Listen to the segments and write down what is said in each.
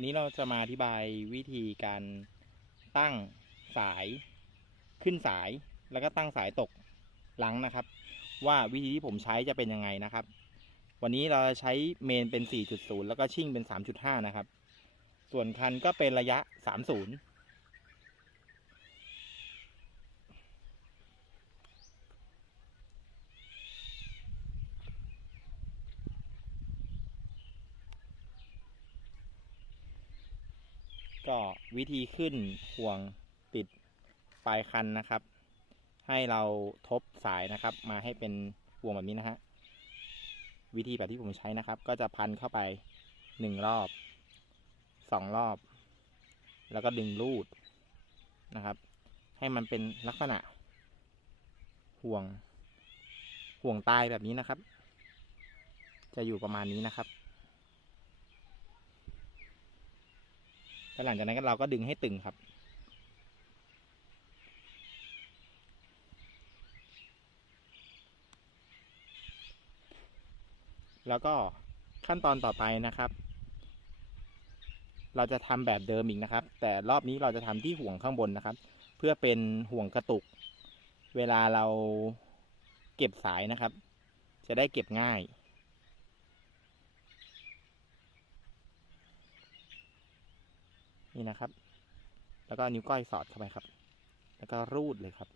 วันนี้เราจะมาอธิบายวิธีการตั้งสายขึ้นสายแล้วก็ตั้งสายตกหลังนะครับ ว่าวิธีที่ผมใช้จะเป็นยังไงนะครับ วันนี้เราจะใช้เมนเป็น 4.0 แล้วก็ชิ่งเป็น 3.5 นะครับ ส่วนคันก็เป็นระยะ 30 ก็ วิธีขึ้นห่วงติดปลายคันนะครับ ให้เราทบสายนะครับ มาให้เป็นห่วงแบบนี้นะฮะวิธีแบบที่ผมใช้นะครับ ก็จะพันเข้าไปหนึ่งรอบสองรอบ แล้วก็ดึงรูดนะครับ ให้มันเป็นลักษณะ ห่วง ห่วงตายแบบนี้นะครับ จะอยู่ประมาณนี้นะครับ แล้วหลังจากนั้นเราก็ดึงให้ตึงครับ แล้วก็ขั้นตอนต่อไปนะครับ เราจะทำแบบเดิมอีกนะครับ แต่รอบนี้เราจะทำที่ห่วงข้างบนนะครับ เพื่อเป็นห่วงกระตุก เวลาเราเก็บสายนะครับ จะได้เก็บง่าย นี่นะครับ แล้วก็นิ้วก้อยสอดเข้าไปครับ แล้วก็รูดเลยครับ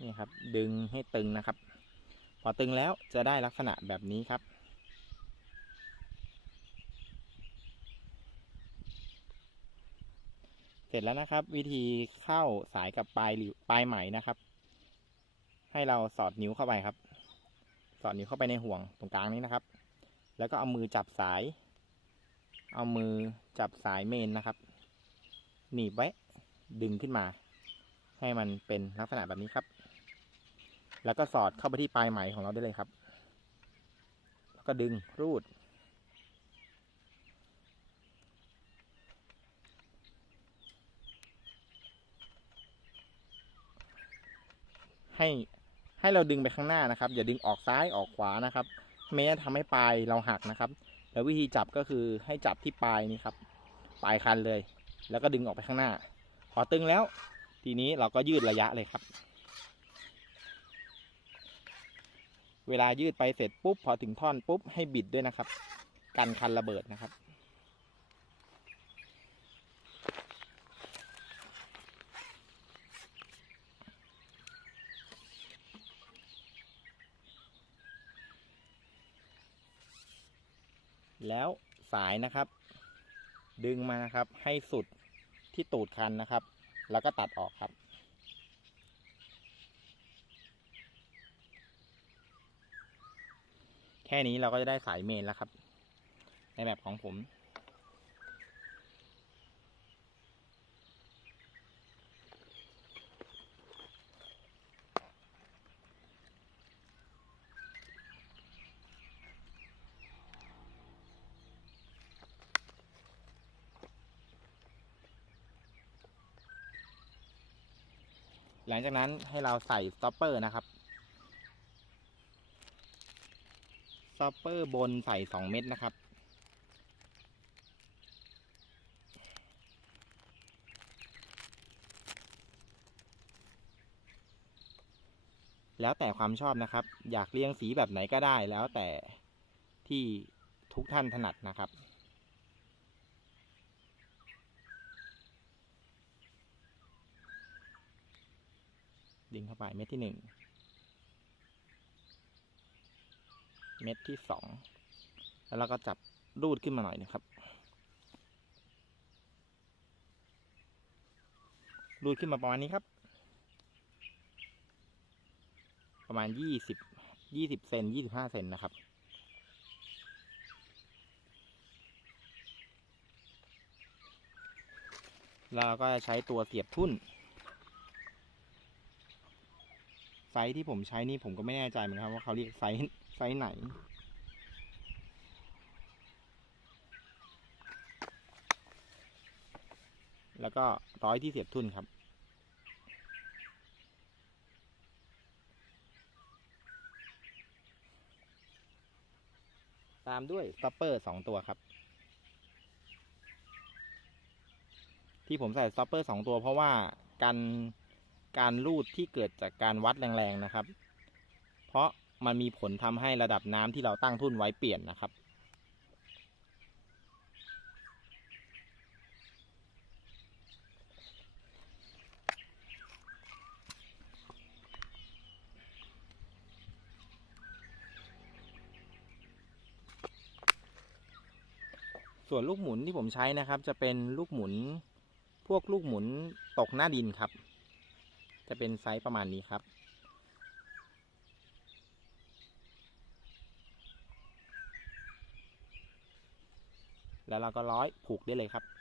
นี่ครับ ดึงให้ตึงนะครับ พอตึงแล้วจะได้ลักษณะแบบนี้ครับเสร็จแล้วนะครับ วิธีเข้าสายกับปลายหรือปลายไหมนะครับ ให้เราสอดนิ้วเข้าไปครับ สอดนิ้วเข้าไปในห่วงตรงกลางนี้นะครับ แล้วก็เอามือจับสาย เอามือจับสายเมนนะครับ หนีบไว้ดึงขึ้นมา ให้มันเป็นลักษณะแบบนี้ครับ แล้วก็สอดเข้าไปที่ปลายไหมของเราได้เลยครับ แล้วก็ดึงรูดให้ ให้เราดึงไปข้างหน้านะครับ อย่าดึงออกซ้ายออกขวานะครับไม่งั้นทำให้ปลายเราหักนะครับ แล้ววิธีจับก็คือให้จับที่ปลายนี้ครับ ปลายคันเลย แล้วก็ดึงออกไปข้างหน้า พอตึงแล้ว ทีนี้เราก็ยืดระยะเลยครับ เวลายืดไปเสร็จปุ๊บ พอถึงท่อนปุ๊บให้บิดด้วยนะครับ กันคันระเบิดนะครับ แล้วสายนะครับ ดึงมานะครับ ให้สุดที่ตูดคันนะครับ แล้วก็ตัดออกครับ แค่นี้เราก็จะได้สายเมนแล้วครับ ในแบบของผม หลังจากนั้นให้เราใส่สต็อปเปอร์นะครับสต็อปเปอร์บนใส่สองเม็ดนะครับ แล้วแต่ความชอบนะครับ อยากเรียงสีแบบไหนก็ได้แล้วแต่ที่ทุกท่านถนัดนะครับ ดึงเข้าไปเม็ดที่หนึ่งเม็ดที่สองแล้วเราก็จับรูดขึ้นมาหน่อยนะครับ รูดขึ้นมาประมาณนี้ครับ ประมาณยี่สิบยี่สิบเซนยี่สิบห้าเซนนะครับแล้วเราก็จะใช้ตัวเสียบทุ่น ไซส์ที่ผมใช้นี่ผมก็ไม่แน่ใจเหมือนกันว่าเขาเรียกไซส์ไซส์ไหน แล้วก็ร้อยที่เสียบทุ่นครับ ตามด้วยสตอปเปอร์สองตัวครับ ที่ผมใส่สตอปเปอร์สองตัวเพราะว่ากัน การรูดที่เกิดจากการวัดแรงๆนะครับ เพราะมันมีผลทำให้ระดับน้ำที่เราตั้งทุ่นไว้เปลี่ยนนะครับ ส่วนลูกหมุนที่ผมใช้นะครับ จะเป็นลูกหมุนพวกลูกหมุนตกหน้าดินครับ จะเป็นไซส์ประมาณนี้ครับ แล้วเราก็ร้อยผูกได้เลยครับ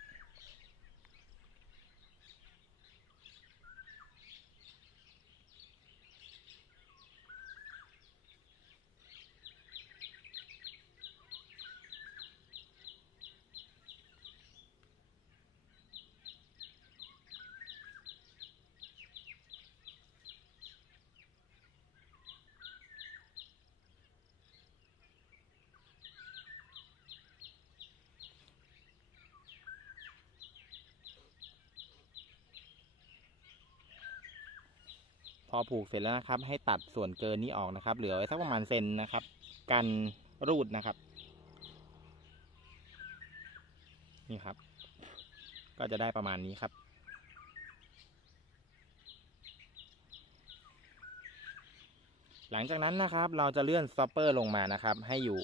อผูกเสร็จแล้วนะครับ ให้ตัดส่วนเกินนี้ออกนะครับ เหลือไว้สักประมาณเซนนะครับ กันรูดนะครับ นี่ครับ ก็จะได้ประมาณนี้ครับหลังจากนั้นนะครับเราจะเลื่อนสต็อปเปอร์ลงมานะครับ ให้อยู่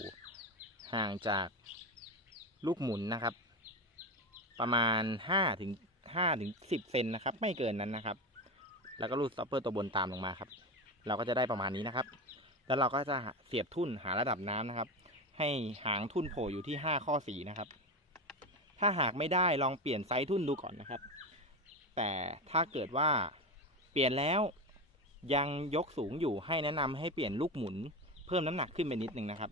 ห่างจากลูกหมุนนะครับ ประมาณ5ถึง5ถึง10เซนนะครับ ไม่เกินนั้นนะครับ แล้วก็รูดสต็อปเปอร์ตัวบนตามลงมาครับ เราก็จะได้ประมาณนี้นะครับ แล้วเราก็จะเสียบทุ่นหาระดับน้ำนะครับ ให้หางทุ่นโผล่อยู่ที่ 5 ข้อสีนะครับ ถ้าหากไม่ได้ลองเปลี่ยนไซส์ทุ่นดูก่อนนะครับ แต่ถ้าเกิดว่าเปลี่ยนแล้วยังยกสูงอยู่ให้แนะนำให้เปลี่ยนลูกหมุน เพิ่มน้ำหนักขึ้นไปนิดนึงนะครับ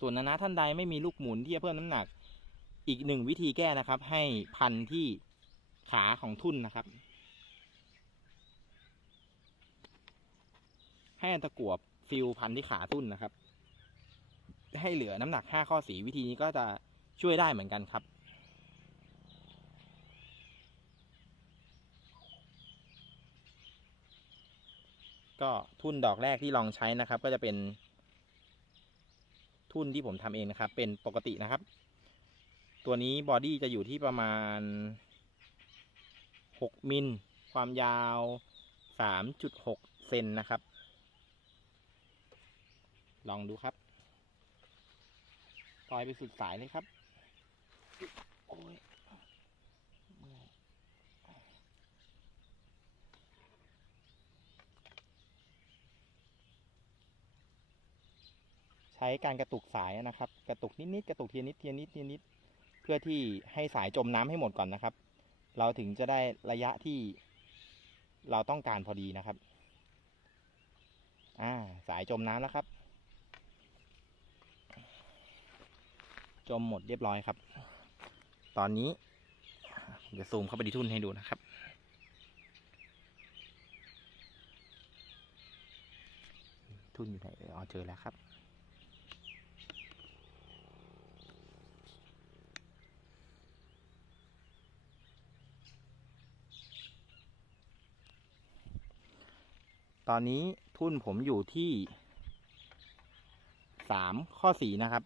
ส่วนนะนะท่านใดไม่มีลูกหมุนที่จะเพิ่มน้ำหนัก อีกหนึ่งวิธีแก้นะครับ ให้พันที่ขาของทุ่นนะครับ ให้ตะกั่วฟิลพันที่ขาทุ่นนะครับ ให้เหลือน้ำหนักห้าข้อสีวิธีนี้ก็จะช่วยได้เหมือนกันครับ ก็ทุ่นดอกแรกที่ลองใช้นะครับ ก็จะเป็น ทุ่นที่ผมทำเองนะครับ เป็นปกตินะครับ ตัวนี้บอดี้จะอยู่ที่ประมาณ 6 มิล ความยาว 3.6 เซนนะครับ ลองดูครับปล่อยไปสุดสายเลยครับ โอ้ยเมื่อยใช้การกระตุกสายนะครับ กระตุกนิดๆกระตุกทีละนิดทีละนิดทีละนิดเพื่อที่ให้สายจมน้ำให้หมดก่อนนะครับ เราถึงจะได้ระยะที่เราต้องการพอดีนะครับ อ่า สายจมน้ำแล้วครับ จมหมดเรียบร้อยครับ ตอนนี้เดี๋ยวซูมเข้าไปที่ทุ่นให้ดูนะครับ ทุ่นอยู่ไหนเอ่ยอ๋อเจอแล้วครับ ตอนนี้ทุ่นผมอยู่ที่สามข้อสี่นะครับ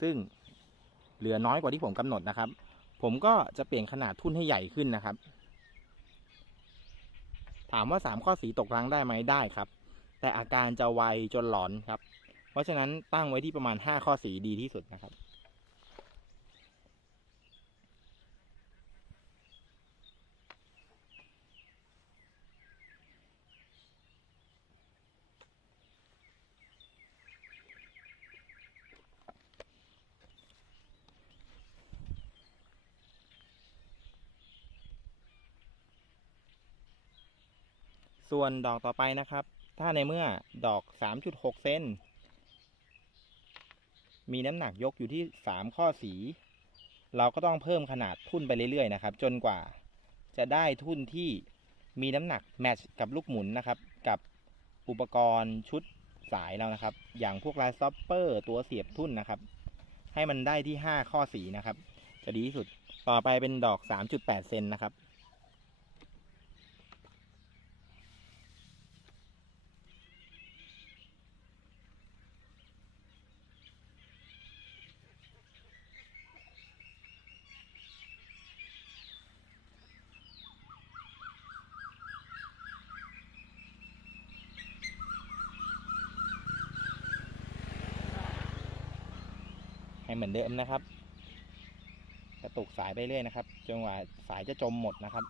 ซึ่ง เหลือน้อยกว่าที่ผมกำหนดนะครับ ผมก็จะเปลี่ยนขนาดทุ่นให้ใหญ่ขึ้นนะครับ ถามว่าสามข้อสีตกรังได้ไหมได้ครับ แต่อาการจะไวจนหลอนครับ เพราะฉะนั้นตั้งไว้ที่ประมาณห้าข้อสีดีที่สุดนะครับ ส่วนดอกต่อไปนะครับ ถ้าในเมื่อดอก 3.6 เซนมีน้ำหนักยกอยู่ที่ 3 ข้อสี เราก็ต้องเพิ่มขนาดทุ่นไปเรื่อยๆนะครับ จนกว่าจะได้ทุ่นที่มีน้ำหนักแมทช์กับลูกหมุนนะครับ กับอุปกรณ์ชุดสายเรานะครับ อย่างพวกลายซอปเปอร์ตัวเสียบทุ่นนะครับ ให้มันได้ที่ห้าข้อสีนะครับ จะดีที่สุดต่อไปเป็นดอกสามจุดแปดเซนนะครับ เหมือนเดิมนะครับ กระตุกสายไปเรื่อยนะครับจนกว่าสายจะจมหมดนะครับ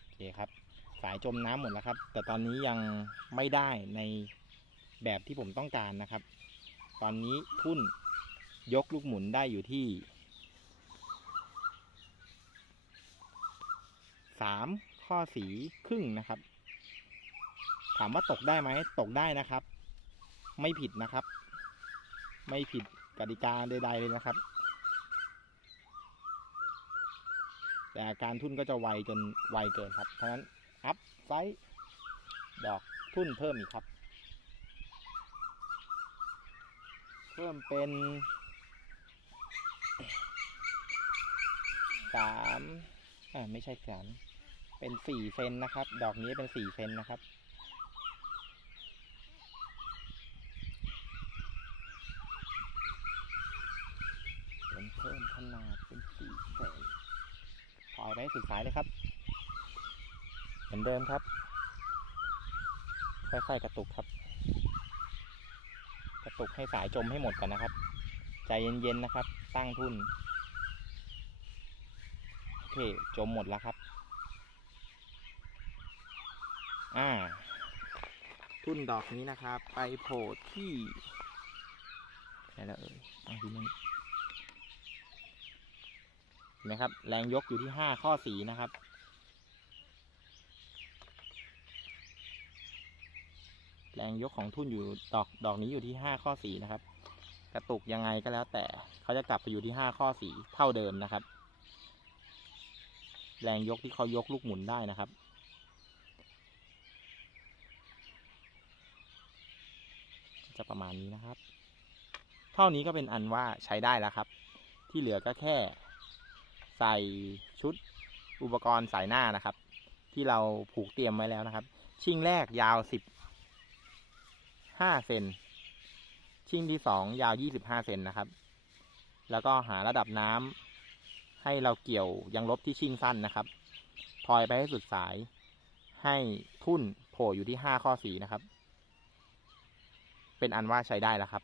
โอเคครับ สายจมน้ำหมดแล้วครับ แต่ตอนนี้ยังไม่ได้ในแบบที่ผมต้องการนะครับ ตอนนี้ทุ่นยกลูกหมุนได้อยู่ที่สามข้อสีครึ่งนะครับ ถามว่าตกได้ไหมตกได้นะครับ ไม่ผิดนะครับ ไม่ผิดกติกาใด ๆ เลยนะครับ แต่การทุ่นก็จะไวจนไวเกินครับเพราะฉะนั้นอัพไซส์ดอกทุ่นเพิ่มอีกครับ เพิ่มเป็นสามอ่าไม่ใช่สามเป็นสี่เซนนะครับ ดอกนี้เป็นสี่เซนนะครับ เป็นเพิ่มขนาดเป็นสี่เซน ถอยไหมสุดสายเลยครับ เหมือนเดิมครับ ค่อยๆกระตุกครับ กระตุกให้สายจมให้หมดก่อนนะครับ ใจเย็นๆนะครับ ตั้งทุนโอเคจมหมดแล้วครับ อ่า ทุ่นดอกนี้นะครับ ไปโผล่ที่ไหนแล้วเอ่ยเอาทีนี้ นไหมครับ แรงยกอยู่ที่ห้าข้อสีนะครับ แรงยกของทุ่นอยู่ดอกดอกนี้อยู่ที่ห้าข้อสีนะครับ กระตุกยังไงก็แล้วแต่เขาจะกลับไปอยู่ที่ห้าข้อสีเท่าเดิมนะครับ แรงยกที่เขายกลูกหมุนได้นะครับจะประมาณนี้นะครับ เท่านี้ก็เป็นอันว่าใช้ได้แล้วครับ ที่เหลือก็แค่ ใส่ชุดอุปกรณ์สายหน้านะครับ ที่เราผูกเตรียมไว้แล้วนะครับ ชิงแรกยาวสิบห้าเซนชิงที่สองยาวยี่สิบห้าเซนนะครับ แล้วก็หาระดับน้ำให้เราเกี่ยวยังลบที่ชิงสั้นนะครับพลอยไปให้สุดสาย ให้ทุ่นโผล่อยู่ที่ห้าข้อสีนะครับ เป็นอันว่าใช้ได้แล้วครับ